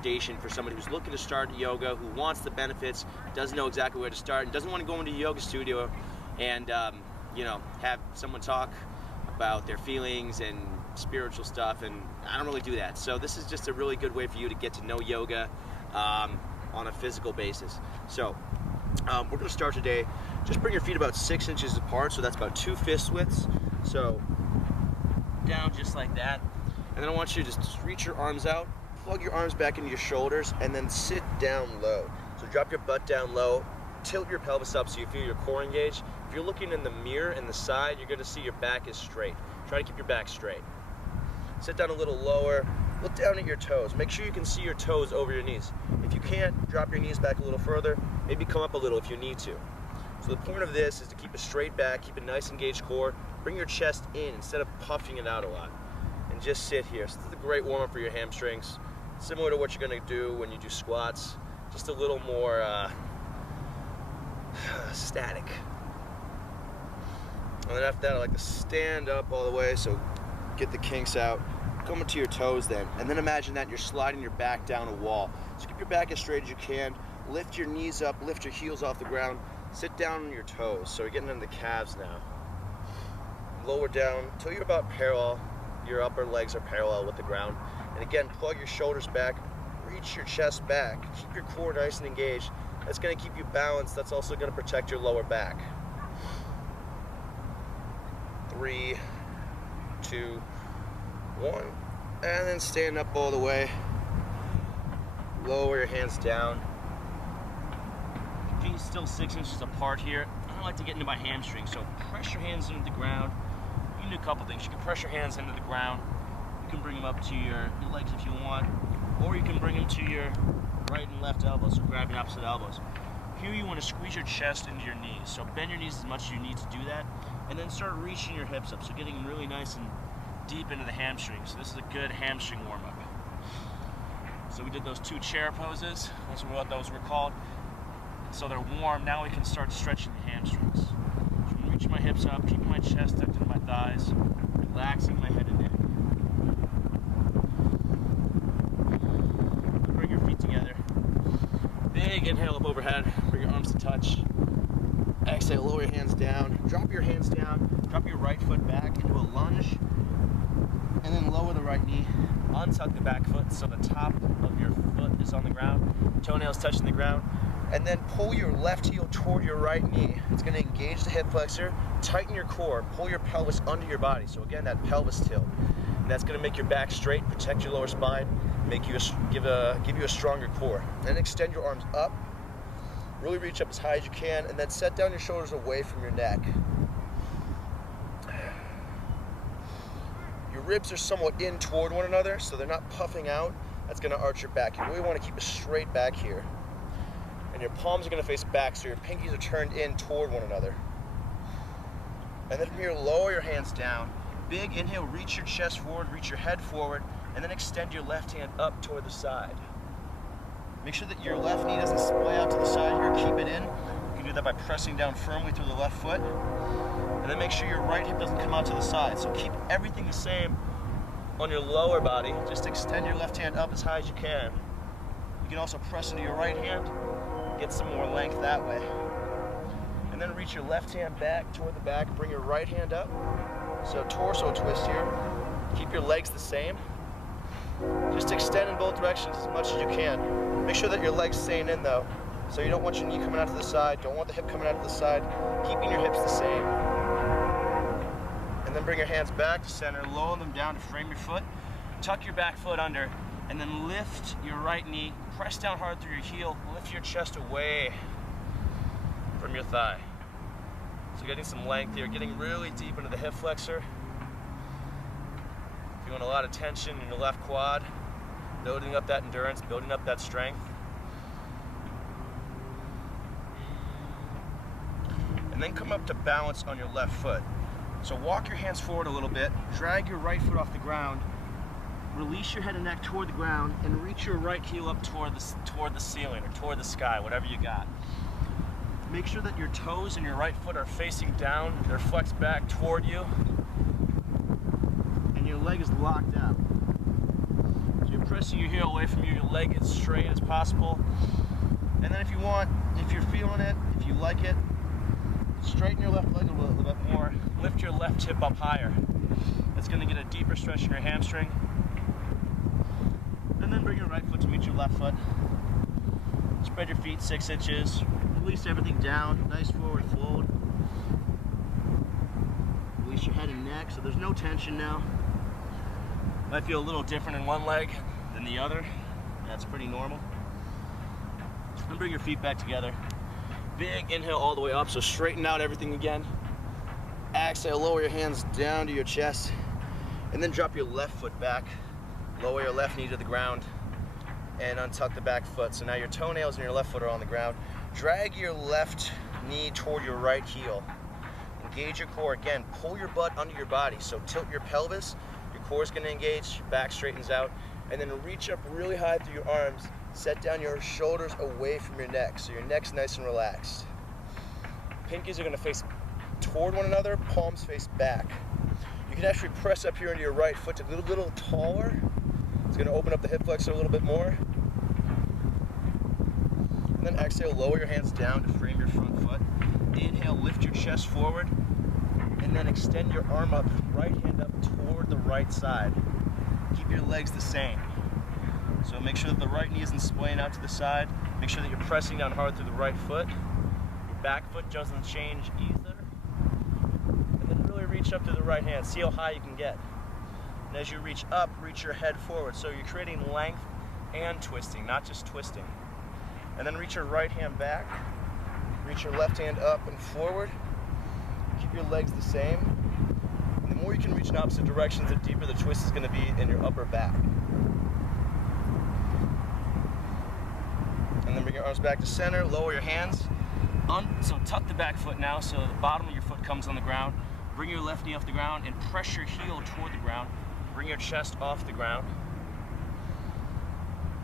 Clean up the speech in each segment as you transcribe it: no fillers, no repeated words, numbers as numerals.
foundation for somebody who's looking to start yoga, who wants the benefits, doesn't know exactly where to start, and doesn't want to go into a yoga studio and you know, have someone talk about their feelings and spiritual stuff, and I don't really do that. So this is just a really good way for you to get to know yoga on a physical basis. So we're going to start today. Just bring your feet about 6 inches apart, so that's about 2 fist widths. So down just like that. And then I want you to just reach your arms out, plug your arms back into your shoulders, and then sit down low. So drop your butt down low, tilt your pelvis up so you feel your core engage. If you're looking in the mirror in the side, you're going to see your back is straight. Try to keep your back straight. Sit down a little lower, look down at your toes. Make sure you can see your toes over your knees. If you can't, drop your knees back a little further, maybe come up a little if you need to. So the point of this is to keep a straight back, keep a nice engaged core, bring your chest in instead of puffing it out a lot. And just sit here. So this is a great warm-up for your hamstrings. Similar to what you're going to do when you do squats, just a little more static. And then after that, I like to stand up all the way, so get the kinks out. Come to your toes then, and then imagine that you're sliding your back down a wall. So keep your back as straight as you can, lift your knees up, lift your heels off the ground, sit down on your toes. So you're getting into the calves now. Lower down until you're about parallel, your upper legs are parallel with the ground. And again, plug your shoulders back, reach your chest back, keep your core nice and engaged. That's going to keep you balanced, that's also going to protect your lower back. 3, 2, 1, and then stand up all the way. Lower your hands down. Feet still 6 inches apart here. I don't like to get into my hamstrings, so press your hands into the ground. You can do a couple things. You can press your hands into the ground. You can bring them up to your legs if you want, or you can bring them to your right and left elbows, so grab your opposite elbows. Here you want to squeeze your chest into your knees, so bend your knees as much as you need to do that, and then start reaching your hips up, so getting really nice and deep into the hamstrings. So this is a good hamstring warm-up. So we did those 2 chair poses, that's what those were called. So they're warm, now we can start stretching the hamstrings. So I'm going to reach my hips up, keeping my chest tucked into my thighs, relaxing my head and neck. Bring your feet together. Big inhale up overhead, bring your arms to touch. Exhale, lower your hands down, drop your hands down, drop your right foot back into a lunge, and then lower the right knee, untuck the back foot so the top of your foot is on the ground, toenails touching the ground, and then pull your left heel toward your right knee. It's going to engage the hip flexor, tighten your core, pull your pelvis under your body. So again, that pelvis tilt. And that's going to make your back straight, protect your lower spine, make you give you a stronger core. Then extend your arms up, really reach up as high as you can, and then set down your shoulders away from your neck. Your ribs are somewhat in toward one another, so they're not puffing out. That's going to arch your back. You really want to keep a straight back here. And your palms are going to face back, so your pinkies are turned in toward one another. And then from here, lower your hands down. Big inhale, reach your chest forward, reach your head forward, and then extend your left hand up toward the side. Make sure that your left knee doesn't splay out to the side here. Keep it in. You can do that by pressing down firmly through the left foot. And then make sure your right hip doesn't come out to the side. So keep everything the same on your lower body. Just extend your left hand up as high as you can. You can also press into your right hand, get some more length that way. And then reach your left hand back toward the back, bring your right hand up. So torso twist here. Keep your legs the same. Just extend in both directions as much as you can. Make sure that your leg's staying in though. So you don't want your knee coming out to the side, don't want the hip coming out to the side, keeping your hips the same. And then bring your hands back to center, lower them down to frame your foot, tuck your back foot under, and then lift your right knee, press down hard through your heel, lift your chest away from your thigh. So getting some length here, getting really deep into the hip flexor. Feeling a lot of tension in your left quad, building up that endurance, building up that strength. And then come up to balance on your left foot. So walk your hands forward a little bit, drag your right foot off the ground, release your head and neck toward the ground, and reach your right heel up toward the ceiling or toward the sky, whatever you got. Make sure that your toes and your right foot are facing down, they're flexed back toward you, and your leg is locked out. So you're pressing your heel away from you, your leg as straight as possible. And then if you want, if you're feeling it, if you like it, straighten your left leg a little bit more. Lift your left hip up higher. That's going to get a deeper stretch in your hamstring. And then bring your right foot to meet your left foot. Spread your feet 6 inches. Release everything down. Nice forward fold. Release your head and neck so there's no tension now. Might feel a little different in one leg than the other. That's pretty normal. And bring your feet back together. Big inhale all the way up, so straighten out everything again. Exhale, lower your hands down to your chest. And then drop your left foot back. Lower your left knee to the ground. And untuck the back foot. So now your toenails and your left foot are on the ground. Drag your left knee toward your right heel. Engage your core. Again, pull your butt under your body. So tilt your pelvis. Your core is going to engage. Your back straightens out. And then reach up really high through your arms. Set down your shoulders away from your neck. So your neck's nice and relaxed. Pinkies are going to face toward one another. Palms face back. You can actually press up here into your right foot to a little taller. It's going to open up the hip flexor a little bit more. And then exhale, lower your hands down to frame your front foot. Inhale, lift your chest forward. And then extend your arm up, right hand up toward the right side. Keep your legs the same. So make sure that the right knee isn't splaying out to the side. Make sure that you're pressing down hard through the right foot. Your back foot doesn't change either. And then really reach up to the right hand. See how high you can get. And as you reach up, reach your head forward. So you're creating length and twisting, not just twisting. And then reach your right hand back. Reach your left hand up and forward. Keep your legs the same. And the more you can reach in opposite directions, the deeper the twist is going to be in your upper back. And then bring your arms back to center, lower your hands. So tuck the back foot now so the bottom of your foot comes on the ground. Bring your left knee off the ground and press your heel toward the ground. Bring your chest off the ground.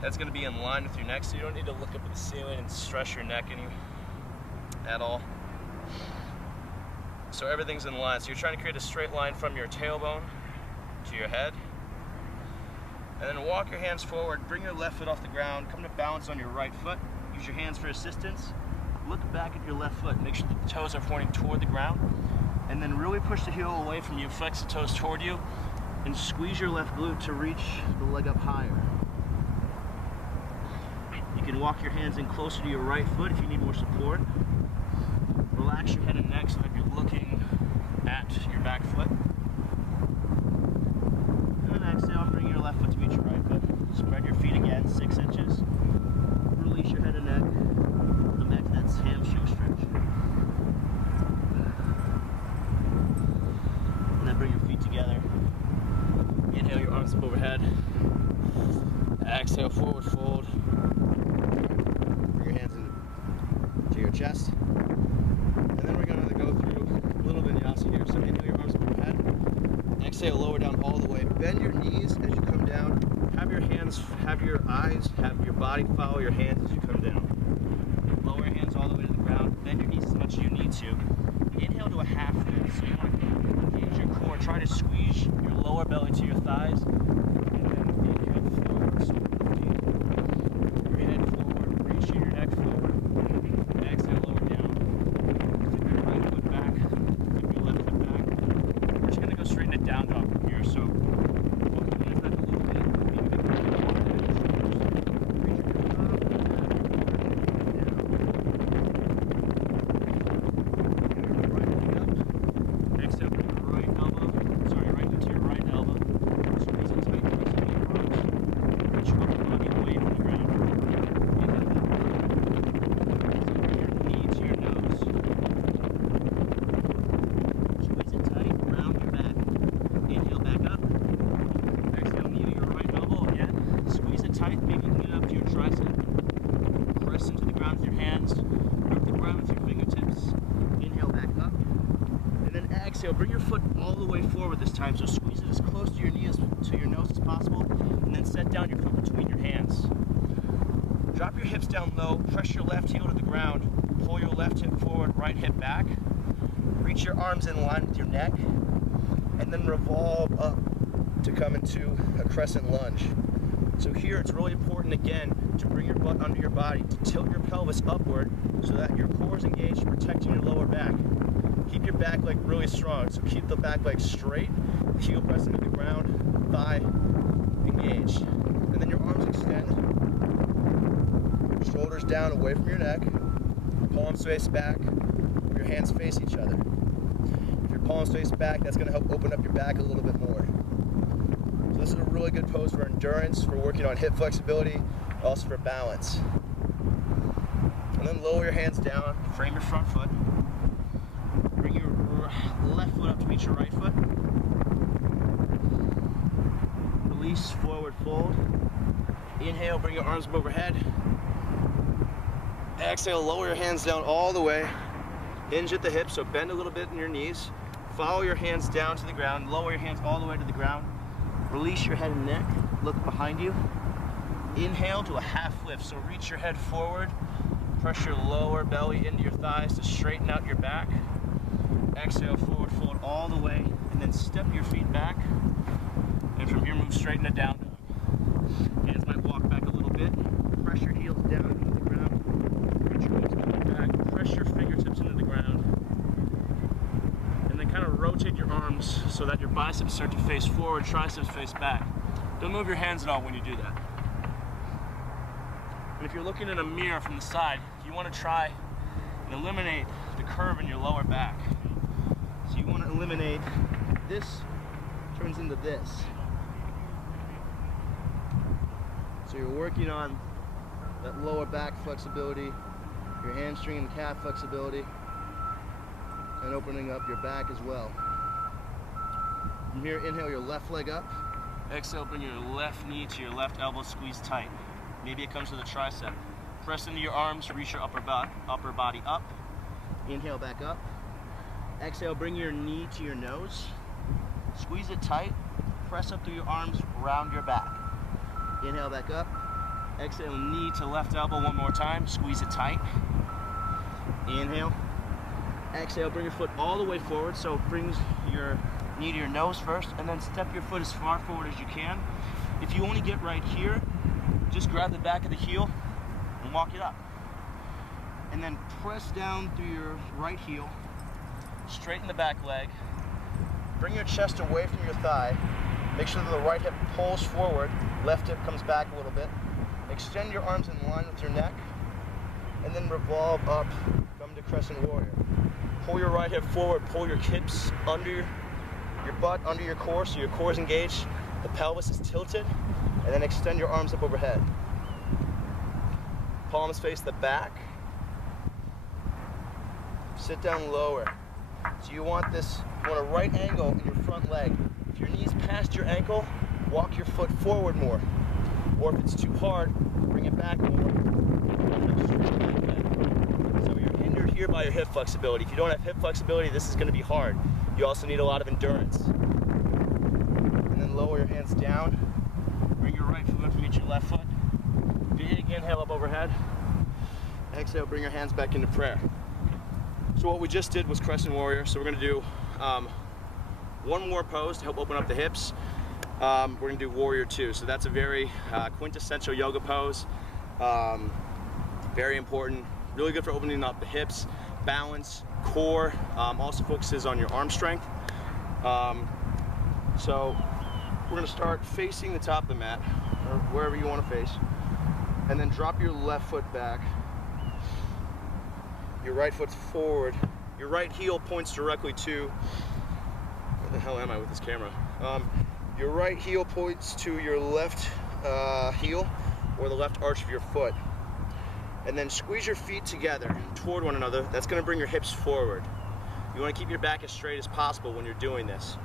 That's going to be in line with your neck, so you don't need to look up at the ceiling and stress your neck any at all. So everything's in line. So you're trying to create a straight line from your tailbone to your head. And then walk your hands forward, bring your left foot off the ground, come to balance on your right foot. Use your hands for assistance. Look back at your left foot. Make sure that the toes are pointing toward the ground. And then really push the heel away from you, flex the toes toward you, and squeeze your left glute to reach the leg up higher. You can walk your hands in closer to your right foot if you need more support. Relax your head and neck so that you're looking at your back foot. And then exhale, bring your left foot to meet your right foot. Spread your feet again, 6 inches. Release your head and neck. Come back to that hamstring stretch. And then bring your feet together. Inhale your arms up overhead. Exhale, forward fold. Bring your hands into your chest. And then we're going to go through a little vinyasa here. So inhale your arms up overhead. Exhale, lower down all the way. Bend your knees as you come down. Have your hands, have your eyes, have your body follow your hands as you come down. Lower your hands all the way to the ground. Bend your knees as much as you need to. Inhale to a half bend. So you want to engage your core. Try to squeeze your lower belly to your thighs. And then inhale forward. So your head forward. Reach your neck forward. Exhale, lower down. Keep your right foot back. Keep your left foot back. We're just going to go straight into down dog from here. So walk your hands back a little bit. Exhale, bring your foot all the way forward this time, so squeeze it as close to your knee to your nose as possible, and then set down your foot between your hands. Drop your hips down low, press your left heel to the ground, pull your left hip forward, right hip back, reach your arms in line with your neck, and then revolve up to come into a crescent lunge. So here it's really important again to bring your butt under your body, to tilt your pelvis upward so that your core is engaged, protecting your lower back. Keep your back leg really strong, so keep the back leg straight, heel pressing to the ground, thigh engaged. And then your arms extend, shoulders down away from your neck, palms face back, your hands face each other. If your palms face back, that's going to help open up your back a little bit more. So this is a really good pose for endurance, for working on hip flexibility, also for balance. And then lower your hands down, frame your front foot. Bring your left foot up to meet your right foot. Release, forward fold. Inhale, bring your arms overhead. Exhale, lower your hands down all the way. Hinge at the hips, so bend a little bit in your knees. Follow your hands down to the ground. Lower your hands all the way to the ground. Release your head and neck. Look behind you. Inhale to a half lift, so reach your head forward. Press your lower belly into your thighs to straighten out your back. Exhale, forward fold all the way, and then step your feet back. And from here, move straight into down dog. Hands might walk back a little bit. Press your heels down into the ground. Put your knees coming back. Press your fingertips into the ground. And then kind of rotate your arms so that your biceps start to face forward, triceps face back. Don't move your hands at all when you do that. And if you're looking in a mirror from the side, you want to try and eliminate the curve in your lower back. So you want to eliminate this turns into this. So you're working on that lower back flexibility, your hamstring and calf flexibility, and opening up your back as well. From here, inhale your left leg up. Exhale, bring your left knee to your left elbow, squeeze tight. Maybe it comes to the tricep. Press into your arms, reach your upper body up. Inhale, back up. Exhale, bring your knee to your nose. Squeeze it tight. Press up through your arms, round your back. Inhale, back up. Exhale, knee to left elbow one more time. Squeeze it tight. Inhale. Exhale, bring your foot all the way forward. So bring your knee to your nose first, and then step your foot as far forward as you can. If you only get right here, just grab the back of the heel and walk it up. And then press down through your right heel, straighten the back leg, bring your chest away from your thigh, make sure that the right hip pulls forward, left hip comes back a little bit, extend your arms in line with your neck, and then revolve up, come to crescent warrior. Pull your right hip forward, pull your hips under your butt, under your core, so your core is engaged, the pelvis is tilted, and then extend your arms up overhead. Palms face the back. Sit down lower. So you want a right angle in your front leg. If your knee's past your ankle, walk your foot forward more. Or if it's too hard, bring it back more. So you're hindered here by your hip flexibility. If you don't have hip flexibility, this is going to be hard. You also need a lot of endurance. And then lower your hands down. Bring your right foot up to meet your left foot. Big inhale up overhead. Exhale, bring your hands back into prayer. So what we just did was crescent warrior. So we're going to do one more pose to help open up the hips. We're going to do warrior 2. So that's a very quintessential yoga pose. Very important. Really good for opening up the hips, balance, core. Also focuses on your arm strength. So we're going to start facing the top of the mat, or wherever you want to face, and then drop your left foot back. Your right foot's forward. Your right heel points directly to, where the hell am I with this camera? Your right heel points to your left heel, or the left arch of your foot. And then squeeze your feet together toward one another. That's going to bring your hips forward. You want to keep your back as straight as possible when you're doing this.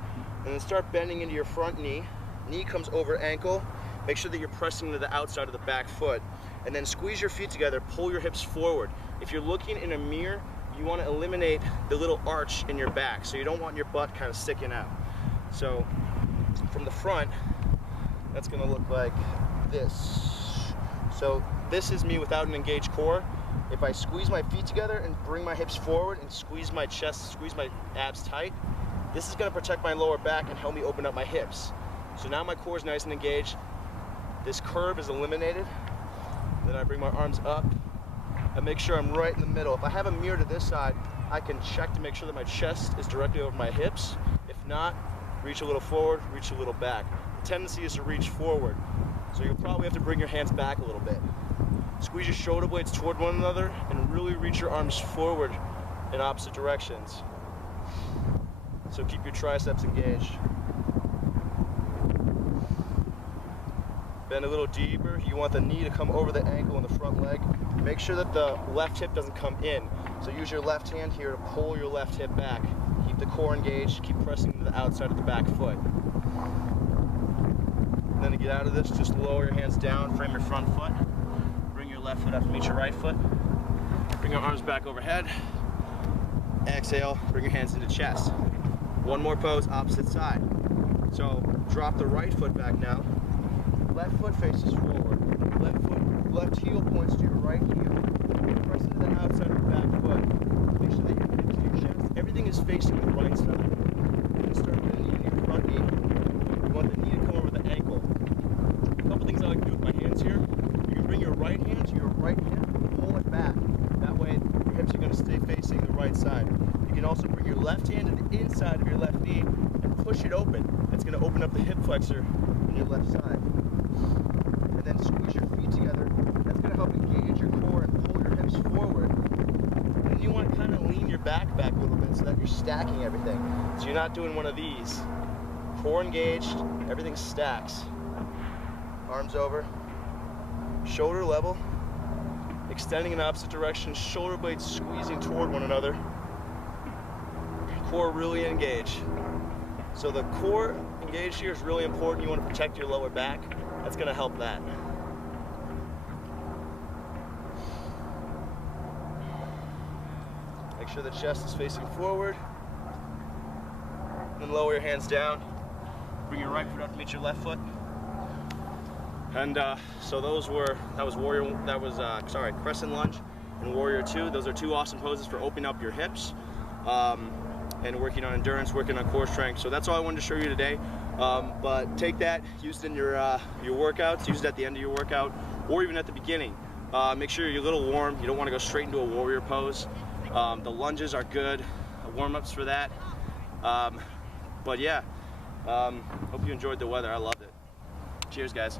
And then start bending into your front knee. Knee comes over ankle. Make sure that you're pressing to the outside of the back foot. And then squeeze your feet together, pull your hips forward. If you're looking in a mirror, you want to eliminate the little arch in your back, so you don't want your butt kind of sticking out. So from the front, that's going to look like this. So this is me without an engaged core. If I squeeze my feet together and bring my hips forward and squeeze my chest, squeeze my abs tight, this is going to protect my lower back and help me open up my hips. So now my core is nice and engaged. this curve is eliminated. Then I bring my arms up and make sure I'm right in the middle. If I have a mirror to this side, I can check to make sure that my chest is directly over my hips. If not, reach a little forward, reach a little back. The tendency is to reach forward, so you'll probably have to bring your hands back a little bit. Squeeze your shoulder blades toward one another and really reach your arms forward in opposite directions. So keep your triceps engaged. Bend a little deeper. You want the knee to come over the ankle and the front leg. Make sure that the left hip doesn't come in. So use your left hand here to pull your left hip back. Keep the core engaged, keep pressing to the outside of the back foot. And then to get out of this, just lower your hands down, frame your front foot. Bring your left foot up to meet your right foot. Bring your arms back overhead. Exhale, bring your hands into chest. One more pose, opposite side. So drop the right foot back now. Left foot faces forward. Left heel points to your right heel. Press into the outside of your back foot. Make sure that your hips and your chest, everything is facing the right side. You're going to start with the knee in your front knee. You want the knee to come over the ankle. A couple things I like to do with my hands here. You can bring your right hand to your right hip and pull it back. That way your hips are going to stay facing the right side. You can also bring your left hand to the inside of your left knee and push it open. That's going to open up the hip flexor in your left side. And then squeeze your feet together. That's going to help engage your core and pull your hips forward. And then you want to kind of lean your back a little bit so that you're stacking everything. So you're not doing one of these. Core engaged, everything stacks. Arms over, shoulder level, extending in the opposite direction, shoulder blades squeezing toward one another. Core really engaged. So the core engaged here is really important. You want to protect your lower back. That's going to help that. Make sure the chest is facing forward. Then lower your hands down. Bring your right foot up to meet your left foot. And so that was crescent lunge and warrior 2. Those are two awesome poses for opening up your hips and working on endurance, working on core strength. So that's all I wanted to show you today. But take that, use it in your workouts, use it at the end of your workout, or even at the beginning. Make sure you're a little warm. You don't want to go straight into a warrior pose. The lunges are good, warm-ups for that. But yeah, hope you enjoyed the weather. I loved it. Cheers, guys.